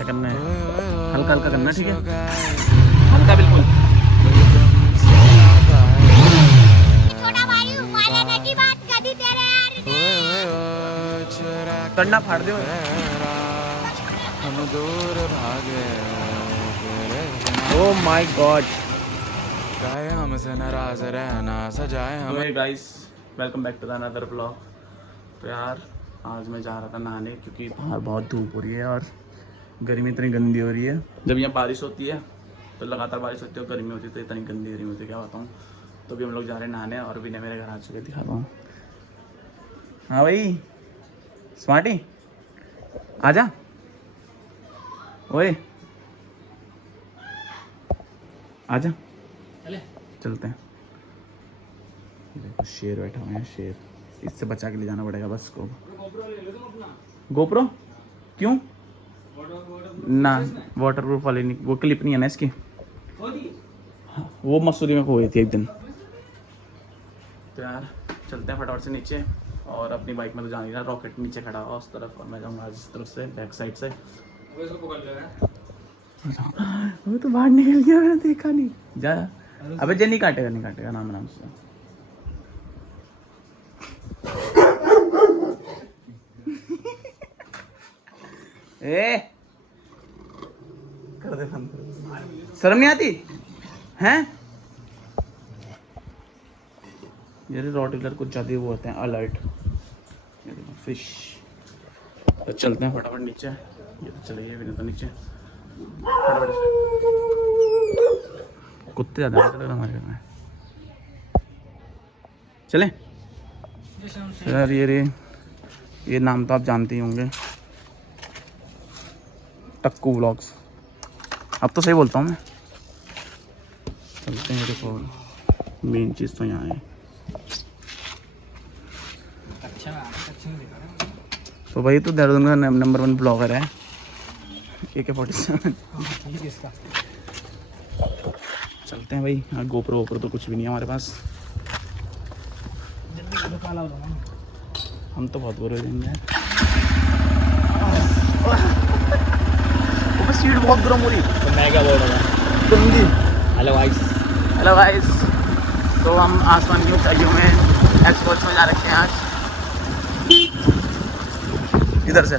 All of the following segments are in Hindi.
क्या करना है, हल्का हल्का करना, ठीक है, हल्का बिल्कुल। छोटा भाई वाले ने की बात करी तेरे यार ने। कंडा फाड़ दो। हम दूर भागे ओह माय गॉड। गाए हमसे नाराज रहना सजाए तो हमें। Hey guys, welcome back to the another blog. तो यार आज मैं जा रहा था नहाने क्योंकि बाहर बहुत धूप हो रही है और गर्मी इतनी गंदी हो रही है। जब यहाँ बारिश होती है तो लगातार बारिश होती है और गर्मी होती है तो इतनी गंदी गर्मी होती है, क्या बताऊँ। तो अभी हम लोग जा रहे हैं नहाने और अभी ने मेरे घर आ चुके, दिखाता हूँ। हाँ भाई स्मार्टी आजा, ओए आजा, चलते हैं। देखो शेर बैठा हुआ है, शेर, इससे बचा के ले जाना पड़ेगा बस को। गोप्रो क्यों ना, वाटर प्रूफ वाली नहीं, वो क्लिप नहीं है ना इसकी। हाँ, वो मसूरी में खोई थी एक दिन। तो यार चलते हैं फटाफट से नीचे, और अपनी बाइक में तो जानी रहा, रॉकेट नीचे खड़ा हुआ उस तरफ और मैं जाऊँगा इस तरफ से, बैक साइड से। वो तो बाहर निकल गया, मैंने देखा नहीं। जा, अबे जे नहीं काटेगा, नहीं काटेगा, नाम नाम से। ए कर दे बंद, शर्म नहीं आती हैं? ये रॉटवीलर कुछ ज़्यादा वो होते हैं अलर्ट। ये देखो फिश। तो चलते हैं फटाफट नीचे, ये तो चले गए तो नीचे फटाफट से। कुत्ते ज़्यादा हमारे घर में, चले सर। ये नाम तो आप जानते ही होंगे, टक्कू व्लॉग्स। अब तो सही बोलता हूँ मैं। चलते हैं, देखो मेन चीज़ तो यहाँ है। तो भाई तो देहरादून का नंबर 1 ब्लॉगर है AK-47। चलते हैं भाई। हाँ गोप्रो वोप्रो तो कुछ भी नहीं है हमारे पास, हम तो बहुत बुरे हो जाएंगे। सीट बहुत गर्म हो रही तो मैं क्या बोल रहा था गंदी। Hello guys, hello guys. तो हम आसमान की ऊंचाइयों में एक्सपोर्ट्स में जा रखे हैं आज। इधर से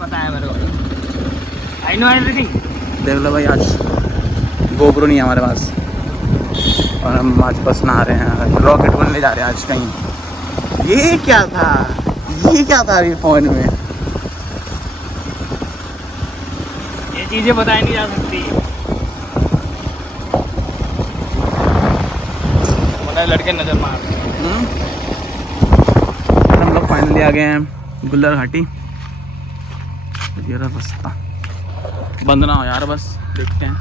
पता है मेरे को, आई नो एवरीथिंग। देख लो भाई, आज गोप्रो नहीं है हमारे पास और हम आज बस नहा रहे हैं, रॉकेट बनने जा रहे हैं आज कहीं। ये क्या था, ये क्या था ये फोन में? ये चीजें बताई नहीं जा सकती, वरना लड़के नजर मारते हैं। हम लोग फाइनली आ गए हैं गुल्लर घाटी। ये रहा रास्ता, बंद ना हो यार, बस देखते हैं।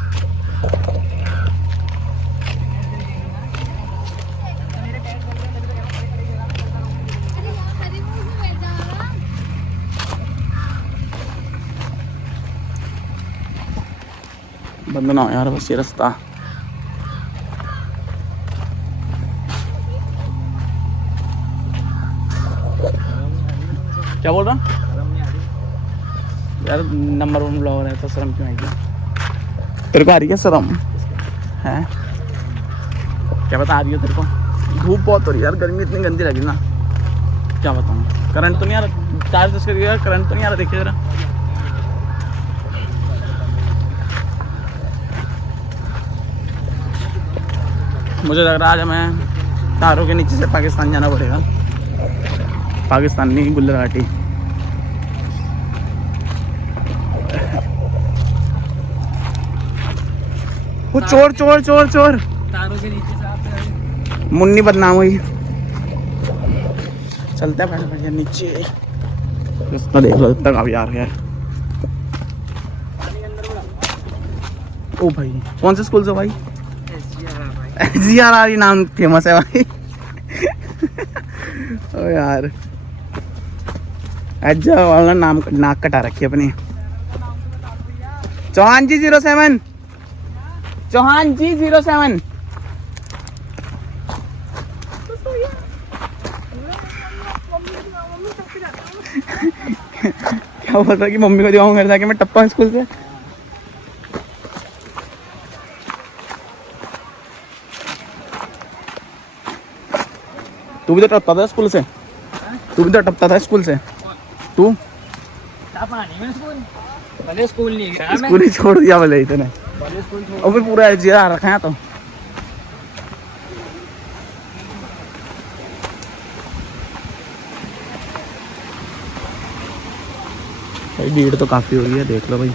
बंद ना हो यार, बस ये रास्ता। क्या बोल रहा यार, नंबर 1 ब्लॉगर है तो शर्म क्यों आएगी? तेरे को आ रही है शर्म है? क्या बता, आ रही है तेरे को? धूप बहुत हो रही है यार, गर्मी इतनी गंदी लगी ना, क्या बताऊँ। करंट तो नहीं आ रहा, चार्ज उसके दिया, करंट तो नहीं आ रहा, देखिए जरा। मुझे लग रहा है आज हमें तारों के नीचे से पाकिस्तान जाना पड़ेगा। पाकिस्तान नहीं, गुल्लर घाटी। वो चोर चोर चोर चोर, तारों के नीचे से आते मुन्नी बदनाम हुई। चलते हैं पहले बढ़िया नीचे, रास्ता देख लो तब अब यार है। ओ भाई कौन से स्कूल से भाई? SGR नाम फेमस है भाई। ओ यार अच्छा वाला नाम, नाक कटा रखी अपनी। चौहान जी 07, चौहान जी 07। क्या क्या बोल रहा कि मम्मी को दिखाऊँ घर जाके मैं टप्पा हूँ स्कूल से। तू भी तो टपता था स्कूल से, तू भी तो टपता था स्कूल से। तू टपा नहीं मैं स्कूल, भले स्कूल नहीं गया मैं, स्कूल ही छोड़ दिया भले इतने, भले स्कूल छोड़। और फिर पूरा जीरा रखा है। तो भाई भीड़ तो काफी हो गई है, देख लो भाई।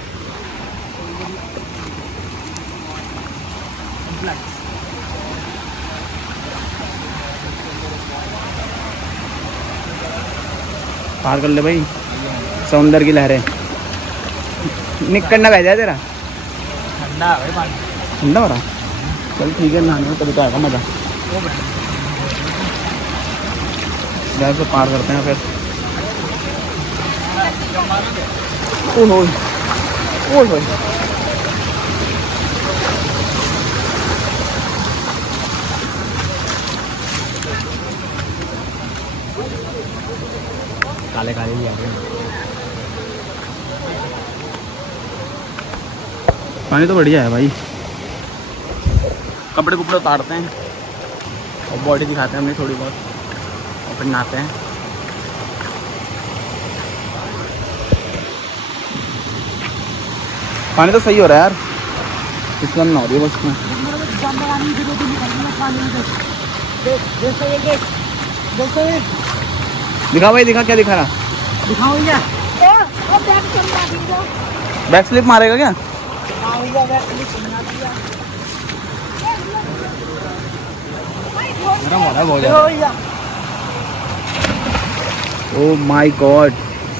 पार कर ले भाई, समुंदर की लहरें। निकलना बह जाए तेरा, ठंडा है भाई पानी। ठंडा हो रहा। चल ठीक है, नहाने में तभी तो आएगा मजा। जहाँ से पार करते हैं फिर। ओहो ओहो, काले काले भी आ गए। पानी तो बढ़िया है भाई। कपड़े कुपड़े उतारते हैं और बॉडी दिखाते हैं अपनी थोड़ी बहुत, और फिर नहाते हैं। पानी तो सही हो रहा है यार, इतना ना हो रही है बस में। दिखा भाई, दिखा क्या दिखा रहा। दिखाओ क्या? बैक स्लिप मारेगा क्या? गरम हो रहा है बहुत ज़्यादा। ओह माय गॉड,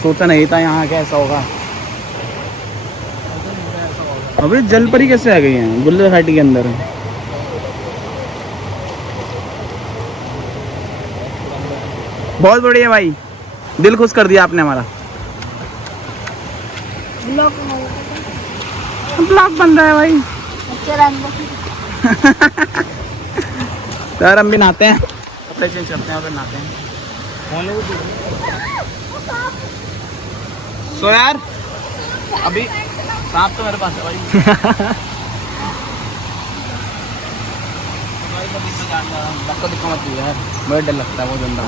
सोचा नहीं था यहाँ कैसा होगा। अबे जल परी कैसे आ गई हैं बुल्ले घाटी के अंदर? बहुत बढ़िया भाई, दिल खुश कर दिया आपने हमारा। ब्लॉग बन रहा है भाई। यार हम भी नहाते हैं, कपड़े चेंज करते हैं और फिर नहाते हैं। सो यार अभी सांप तो मेरे पास है भाई। सबको दिक्कत मत यार, मुझे डर लगता है बहुत अंदर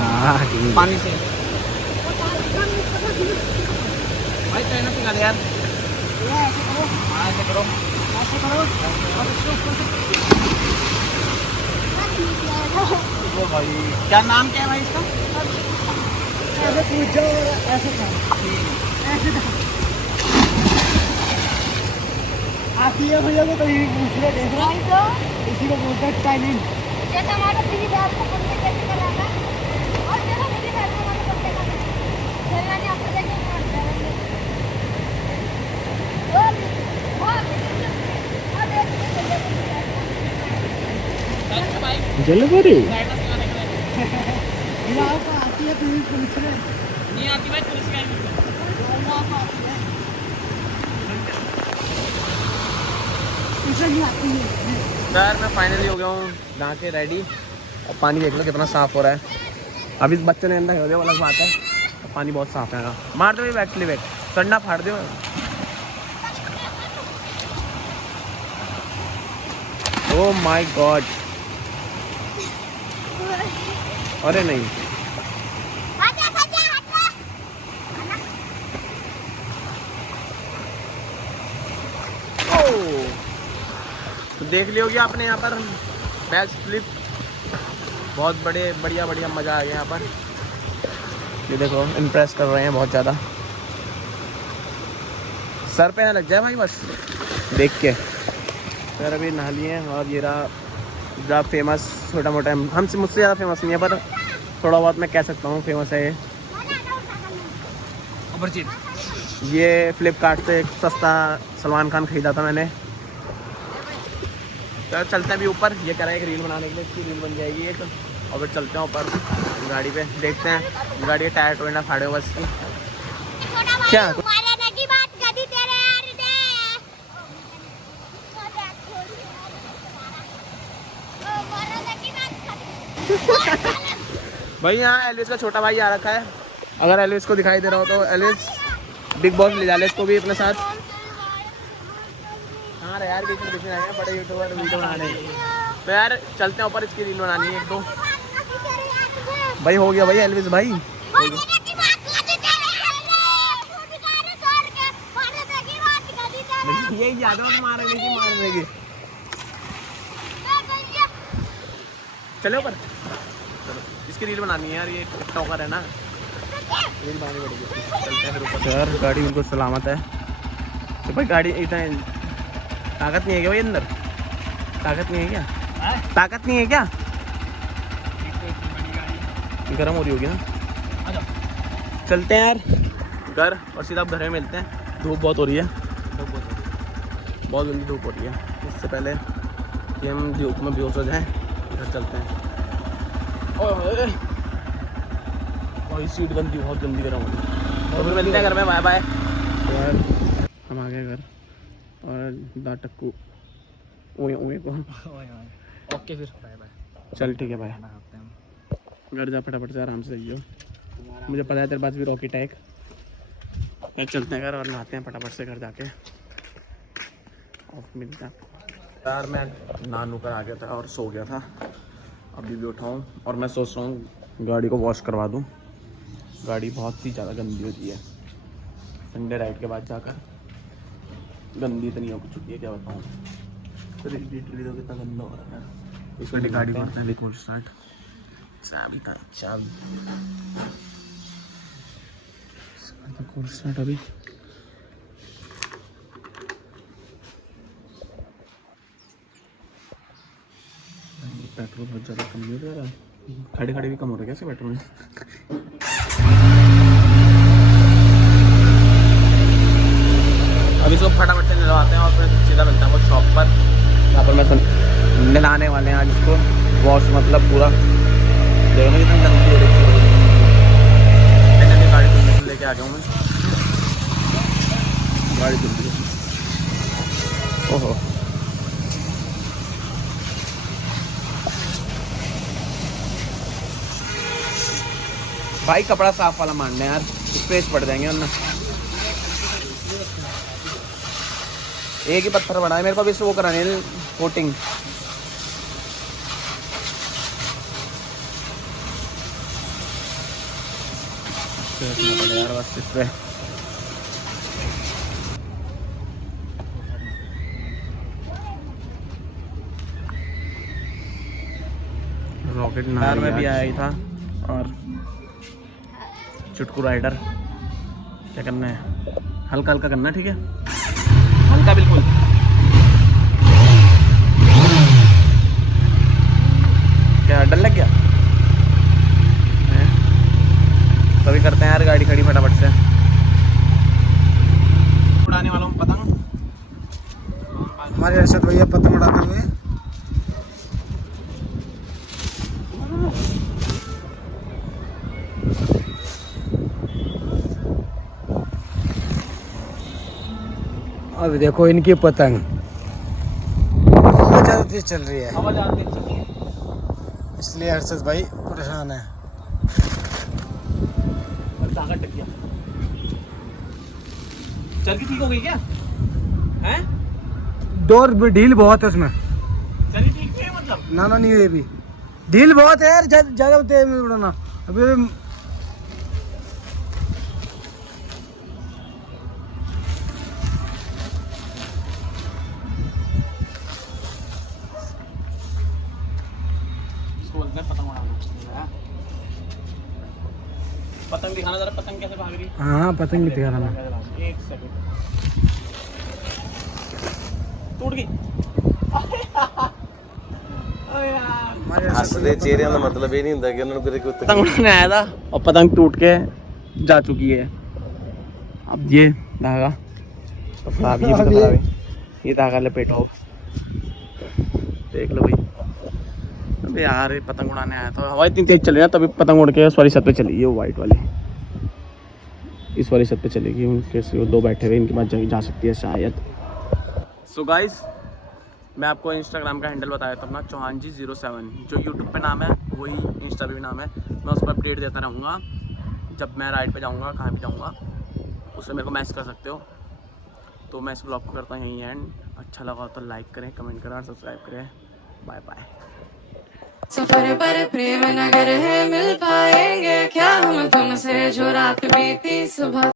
पानी से। भाई कहना सिखा दे यार। ऐसे करो, वो भाई क्या नाम क्या है भाई इसका? ऐसे कूद जाओ और ऐसे आती है भैया को कहीं दूसरे देख रहा है, इसी को बोलते हैं टाइमिंग। जैसे हमारा मेरी बैग को पकड़ के कैसे कर रहा था, और जैसे मेरी बैग को मैंने पकड़ के चलना नहीं आपको लेके मारता है। जल परी आती है पुलिस में नहीं आती भाई, पुलिस में नहीं आती है। यार मैं फाइनली हो गया हूँ नहा के रेडी, और पानी देख लो कितना साफ हो रहा है। अभी इस बच्चे ने अंदर हो गया, वो अलग बात है। पानी बहुत साफ है। मार दो बैक स्लिप, संडा फाड़ दो। ओह माय गॉड, अरे नहीं तो देख ली होगी आपने यहाँ पर बैक फ्लिप। बहुत बढ़िया मज़ा आ गया यहाँ पर। ये देखो इम्प्रेस कर रहे हैं बहुत ज़्यादा, सर पे ना लग जाए भाई बस देख के। सर अभी नहा लिए हैं, और ये रहा जहाँ फेमस छोटा मोटा, हमसे मुझसे ज़्यादा फेमस नहीं है पर थोड़ा बहुत मैं कह सकता हूँ फेमस है ये। ये फ्लिपकार्ट से एक सस्ता सलमान खान ख़रीदा था मैंने। तो चलते हैं अभी ऊपर, ये कह रहा है एक रील बनाने के लिए, इसकी रील बन जाएगी एक, और फिर चलते हैं ऊपर गाड़ी पे, देखते हैं गाड़ी के टायर टोयर ना फाड़े हो बस। क्या भाई यहाँ एलिस का छोटा भाई आ रखा है। अगर एलिस को दिखाई दे रहा हो तो एलिस बिग बॉस ले जा ले इसको भी अपने साथ। हाँ रे यार, बीच में दिखने आए हैं बड़े यूट्यूबर वीडियो बनाने, तो यार चलते हैं ऊपर, इसकी रील बनानी है एक दो। भाई हो गया भाई एल्विस भाई, यही ज्यादा मारने की। चलो ऊपर, चलो इसकी रील बनानी है यार, ये टिकटॉकर है ना, रील बनानी पड़ेगी। चलते हैं फिर ऊपर। यार गाड़ी बिल्कुल सलामत है। तो भाई गाड़ी इतना ताकत नहीं है क्या भाई अंदर? ताकत नहीं है क्या? ताकत नहीं है क्या? गर्म हो रही होगी ना। चलते हैं यार घर, और सीधा घर में मिलते हैं। धूप बहुत हो रही है, बहुत जल्दी धूप हो रही है। उससे पहले कि हम धूप में बेहोश हो जाएँ, घर चलते हैं। और सीट गंदी, बहुत गंदी गर्म हो रही है। और फिर मिलते हैं घर में, बाय बाय। यार हम आ गए घर, और दाटक्कू ओए को ओके फिर बाय बाय। चल ठीक है भाई, घर जा फटाफट से, आराम से जाइयो। मुझे पता है तेरे पास भी रॉकेट है एक। फिर चलते हैं घर और नहाते हैं फटाफट से घर जाके, और मिलता है। यार मैं नानू कर आ गया था और सो गया था, अभी भी उठाऊँ, और मैं सोच रहा हूँ गाड़ी को वॉश करवा दूँ। गाड़ी बहुत ही ज़्यादा गंदी होती है, संडे राइड के बाद जाकर गंदी इतनी हो चुकी है, क्या बताऊँ। तो कितना गंदा हो रहा है। इस वाली गाड़ी करते हैं बिल्कुल स्टार्ट। चाबी का चाबी बिल्कुल स्टार्ट अभी। पेट्रोल बहुत ज़्यादा कम नहीं हो रहा है, खड़े खड़े भी कम हो रहा है कैसे पेट्रोल। अब इसको फटाफट से नहलाते हैं और फिर सीधा मिलता है वो शॉप पर, जहाँ पर मैं नहलाने वाले हैं आज इसको। वॉश मतलब पूरा देखो ना कितनी गंदी हो रही है। गाड़ी धुलने के लेके आ गया हूँ मैं, गाड़ी धुल रही है। ओहो भाई, कपड़ा साफ वाला मारना है यार, स्पेस पड़ जाएंगे वरना। एक ही पत्थर बना है मेरे को, अभी से वो कराने है कोटिंग। यार बस इस पे रॉकेट नार में भी आया ही था। और चुटकू राइडर क्या करना है, हल्का हल्का करना, ठीक है, हल्का बिल्कुल। क्या डर लग गया? तभी करते हैं यार, गाड़ी खड़ी फटाफट से। उड़ाने वाला हूँ पतंग, हमारे अर्षद भैया पतंग उड़ाते हुए। अब देखो इनकी पतंग बहुत ज़्यादा तेज चल रही है, हवा ज़्यादा तेज चल रही है, इसलिए अर्षद भाई परेशान है। ताकत टक गया, चल के ठीक हो गई क्या? हैं? डोर भी ढील बहुत है उसमें। चलिए ठीक है, मतलब ना नहीं हुई भी, ढील बहुत है यार, ज़्यादा तेज में उड़ना अभी। पतंग उड़ाना, पतंग दिखाना जरा, पतंग कैसे भाग रही है। हाँ पतंग भी दिखा रहा मैं। एक सेकंड, टूट गई। हसदे चेहरे का मतलब ये नहीं होता कि उन्होंने कोई पतंग उड़ाने आया था और पतंग टूट के जा चुकी है। अब ये धागा तो खराब, ये भी तो खराब है, ये धागा लपेटो, देख लो भाई। अबे यार ये पतंग उड़ाने आया था, हवा इतनी तेज चल रही है, तभी पतंग उड़ के इस वाली छत पे चली, ये वो वाइट वाली इस वाली छत पे चलेगी। उनके वो दो बैठे हुए, इनके पास जा सकती है शायद। सो गाइस, मैं आपको इंस्टाग्राम का हैंडल बताया था अपना, चौहानजी07, जो यूट्यूब पे नाम है वही इंस्टा पे भी नाम है। मैं उस पर अपडेट देता रहूँगा, जब मैं राइड पे जाऊँगा, कहाँ भी जाऊँगा उससे मेरे को मैसेज कर सकते हो। तो मैं इस ब्लॉग को करता हूँ यहीं एंड। अच्छा लगा तो लाइक करें, कमेंट करें और सब्सक्राइब करें। Bye bye. सफर पर प्रेम नगर है, मिल पाएंगे क्या हम तुमसे जो रात बीती सुबह।